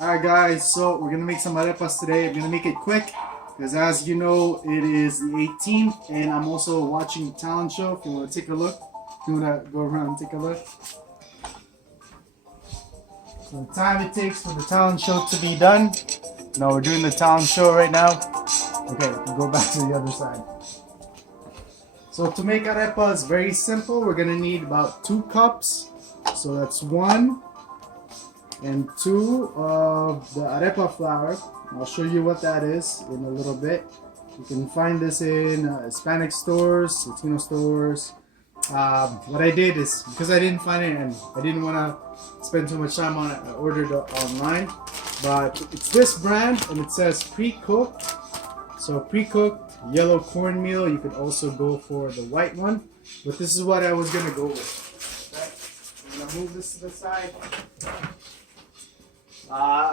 Alright guys, so we're gonna make some arepas today. I'm gonna make it quick because as you know it is the 18th and I'm also watching the talent show. If you want to take a look, if you want to go around and take a look. So the time it takes for the talent show to be done. No, we're doing the talent show right now. Okay, go back to the other side. So to make arepas, very simple. We're gonna need about 2 cups. So that's 1 and 2 of the arepa flour. I'll show you what that is in a little bit. You can find this in Hispanic stores, Latino stores. What I did is, because I didn't find it and I didn't want to spend too much time on it, I ordered it online. But it's this brand and it says pre-cooked. So pre-cooked yellow cornmeal. You could also go for the white one. But this is what I was going to go with. Okay. I'm going to move this to the side.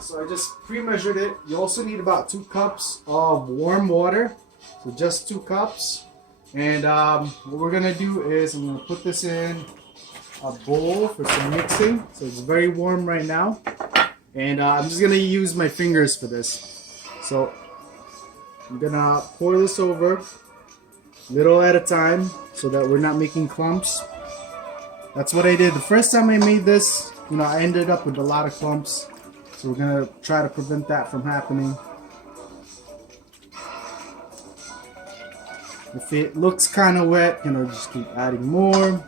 So I just pre-measured it. You also need about 2 cups of warm water. So just 2 cups. And what we're going to do is I'm going to put this in a bowl for some mixing. So it's very warm right now. And I'm just going to use my fingers for this. So I'm going to pour this over little at a time so that we're not making clumps. That's what I did. The first time I made this, I ended up with a lot of clumps. So we're going to try to prevent that from happening. If it looks kind of wet, just keep adding more.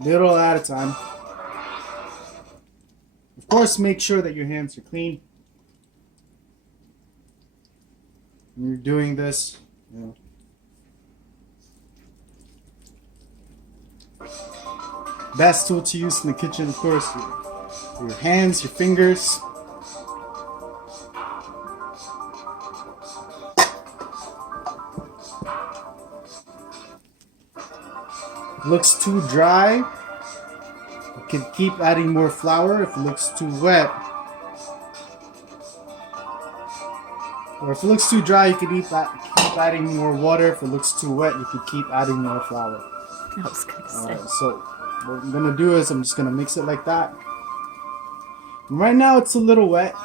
Little at a time. Of course, make sure that your hands are clean when you're doing this. Best tool to use in the kitchen, of course, your hands, your fingers. If it looks too dry, you can keep adding more flour. If it looks too wet, or if it looks too dry, you can keep adding more water. If it looks too wet, you can keep adding more flour. I was gonna say. So what I'm gonna do is I'm just gonna mix it like that. And right now it's a little wet.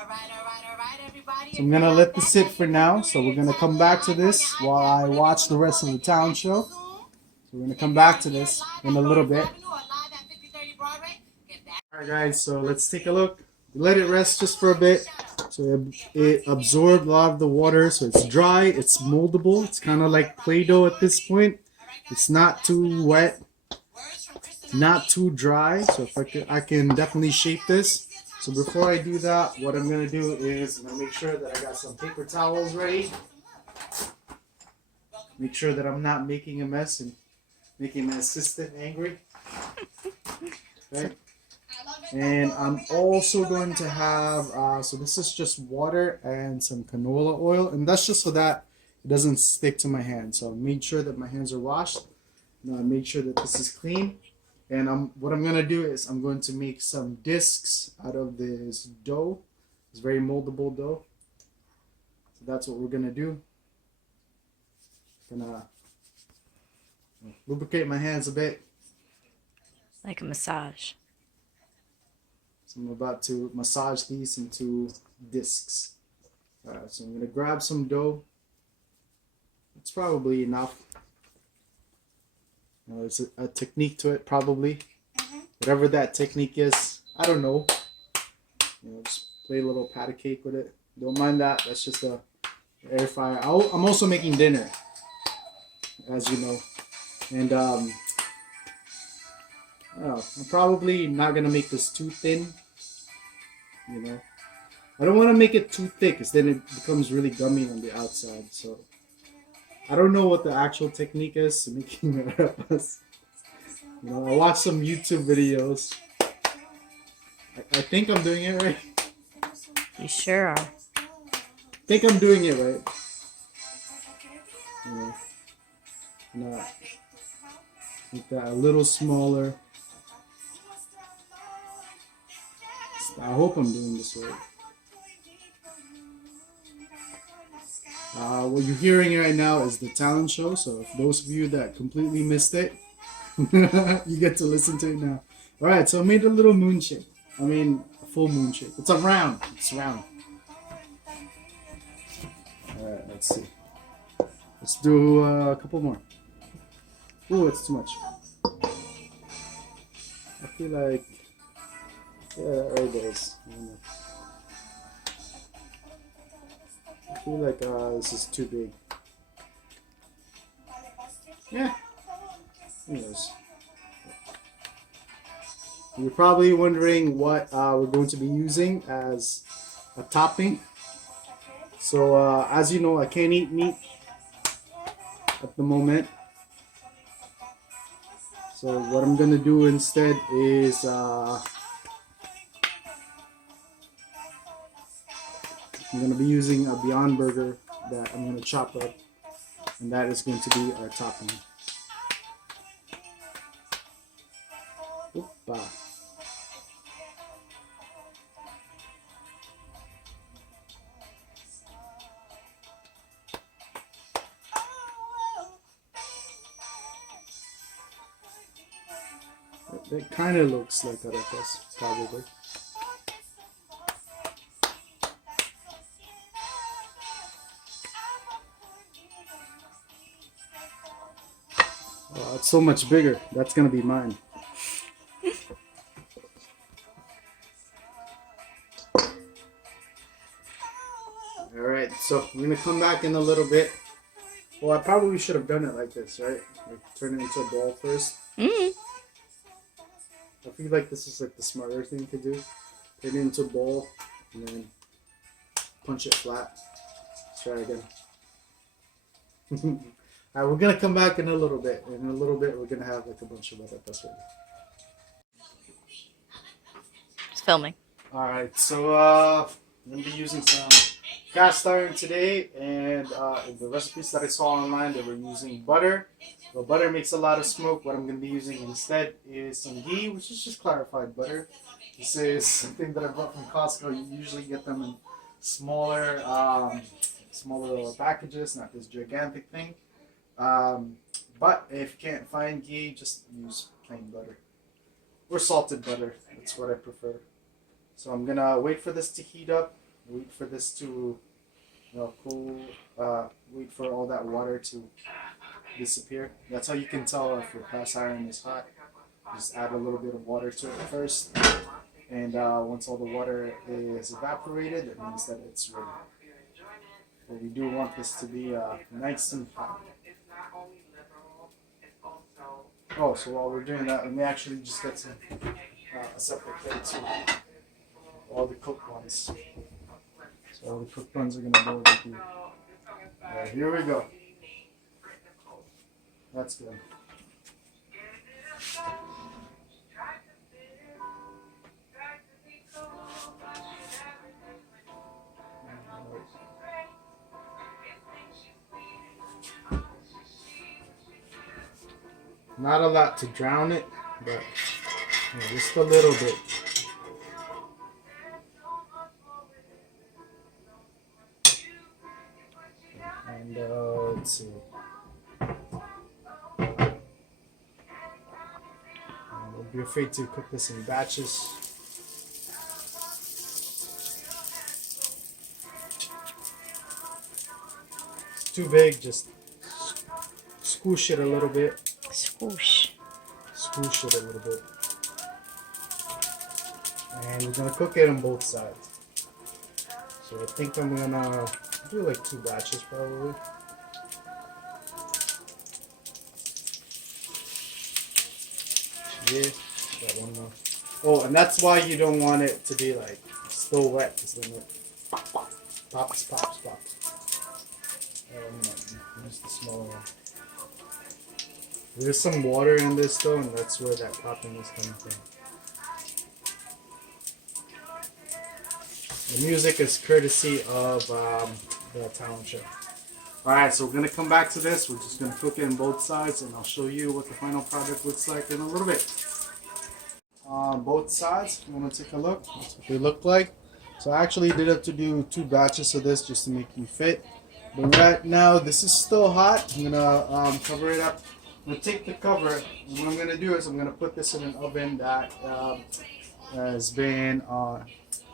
So I'm gonna let this sit for now. So we're gonna come back to this while I watch the rest of the talent show. So we're gonna come back to this in a little bit. Alright guys, so let's take a look. Let it rest just for a bit. So it absorbed a lot of the water. So it's dry, it's moldable. It's kind of like Play-Doh at this point. It's not too wet, not too dry. So if I can definitely shape this. So before I do that, what I'm going to do is I'm going to make sure that I got some paper towels ready. Make sure that I'm not making a mess and making my assistant angry. Okay. And I'm also going to have, so this is just water and some canola oil. And that's just so that it doesn't stick to my hands. So I made sure that my hands are washed. Now I made sure that this is clean. And what I'm going to do is I'm going to make some discs out of this dough. It's very moldable dough. So that's what we're going to do. Gonna lubricate my hands a bit. Like a massage. So I'm about to massage these into discs. So I'm going to grab some dough. It's probably enough. There's a technique to it, probably. Whatever that technique is, I don't know. Just play a little patty cake with it. Don't mind that. That's just a air fryer. I'm also making dinner, as you know. And I'm probably not gonna make this too thin. I don't want to make it too thick, because then it becomes really gummy on the outside. So I don't know what the actual technique is to making arepas. I watched some YouTube videos. I think I'm doing it right. You sure are. I think I'm doing it right. Make that a little smaller. I hope I'm doing this right. What you're hearing right now is the talent show. So if those of you that completely missed it, you get to listen to it now. All right, so I made a little moon shape. I mean, a full moon shape. It's a round. It's round. All right, let's see. Let's do a couple more. Ooh, it's too much. I feel like, yeah, right there it is. I feel like this is too big. Yeah. Who knows? You're probably wondering what we're going to be using as a topping. So as you know, I can't eat meat at the moment. So what I'm gonna do instead is I'm gonna be using a Beyond Burger that I'm gonna chop up, and that is going to be our topping. Opa. That kind of looks like arepas, probably. Oh, it's so much bigger. That's gonna be mine. Alright, so we're gonna come back in a little bit. Well, I probably should have done it like this, right? Like turn it into a ball first. Mm. I feel like this is like the smarter thing to do. Turn it into a ball and then punch it flat. Let's try again. Alright, we're gonna come back in a little bit. In a little bit, we're gonna have like a bunch of arepas ready. It's filming. Alright, so I'm gonna be using some cast iron today, and in the recipes that I saw online, they were using butter. Well, butter makes a lot of smoke. What I'm gonna be using instead is some ghee, which is just clarified butter. This is something that I bought from Costco. You usually get them in smaller, smaller little packages, not this gigantic thing. But if you can't find ghee, just use plain butter or salted butter. That's what I prefer. So I'm gonna wait for this to heat up. Wait for this to, cool. Wait for all that water to disappear. That's how you can tell if your cast iron is hot. Just add a little bit of water to it first, and once all the water is evaporated, it means that it's ready. But we do want this to be nice and hot. Oh, so while we're doing that, let me actually just get some a separate plate too. All the cooked ones. So all the cooked ones are gonna go over here. Alright, here we go. That's good. Not a lot to drown it, but just a little bit. And let's see. Don't be afraid to cook this in batches. It's too big, just squish it a little bit. Swoosh. Squish it a little bit. And we're gonna cook it on both sides. So I think I'm gonna do like 2 batches probably. Yeah, got one more. Oh, and that's why you don't want it to be like still wet, because then it pops. Use the smaller one. There's some water in this though, and that's where that popping is coming from. The music is courtesy of the talent show. Alright, so we're going to come back to this. We're just going to cook it on both sides, and I'll show you what the final product looks like in a little bit. On both sides, you want to take a look. That's what they look like. So I actually did have to do 2 batches of this just to make them fit. But right now, this is still hot. I'm gonna cover it up. I'm gonna take the cover. And what I'm gonna do is I'm gonna put this in an oven that has been. I'm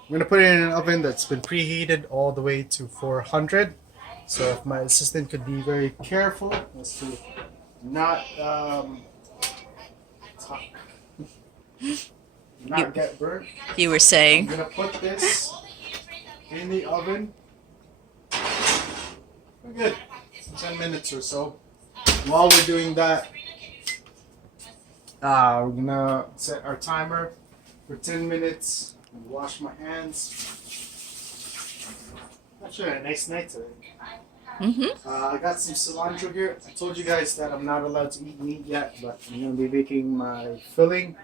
gonna put it in an oven that's been preheated all the way to 400. So if my assistant could be very careful as to not not get burnt. You were I'm saying. gonna put this in the oven. We're good. 10 minutes or so. While we're doing that, we're gonna set our timer for 10 minutes. Wash my hands. Actually, a nice night today. I got some cilantro here. I told you guys that I'm not allowed to eat meat yet, but I'm gonna be making my filling.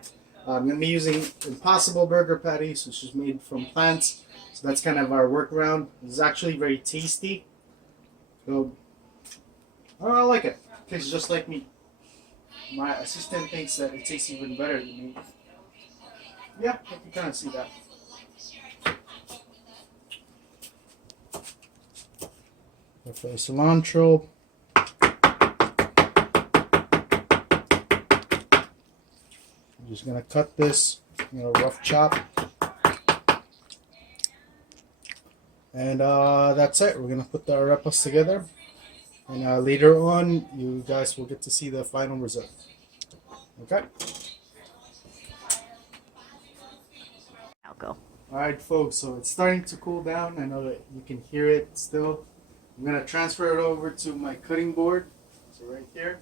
I'm gonna be using Impossible Burger patties, which is made from plants. So that's kind of our workaround. It's actually very tasty. So I like it. It tastes just like meat. My assistant thinks that it tastes even better than meat. Yeah, I can kind of see that. Okay, cilantro. I'm just gonna cut this, rough chop. And that's it. We're gonna put the arepas together. And later on, you guys will get to see the final result. Okay? I'll go. Alright, folks, so it's starting to cool down. I know that you can hear it still. I'm going to transfer it over to my cutting board. So, right here.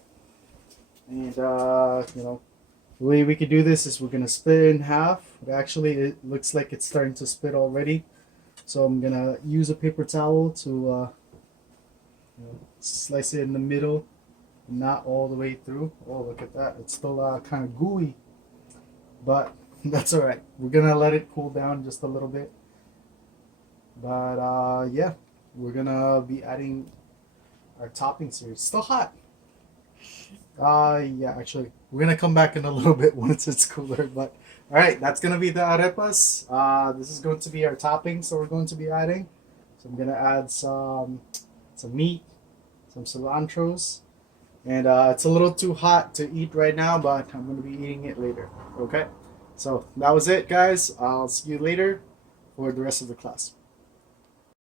And, the way we could do this is we're going to split it in half. But actually, it looks like it's starting to split already. So, I'm going to use a paper towel to slice it in the middle, not all the way through. Oh, look at that. It's still kind of gooey, but that's all right. We're going to let it cool down just a little bit. But yeah, we're going to be adding our toppings here. It's still hot. Yeah, actually, we're going to come back in a little bit once it's cooler. But all right, that's going to be the arepas. This is going to be our toppings that we're going to be adding. So I'm going to add some meat, some cilantros, and it's a little too hot to eat right now, but I'm going to be eating it later. Okay, so that was it, guys. I'll see you later for the rest of the class.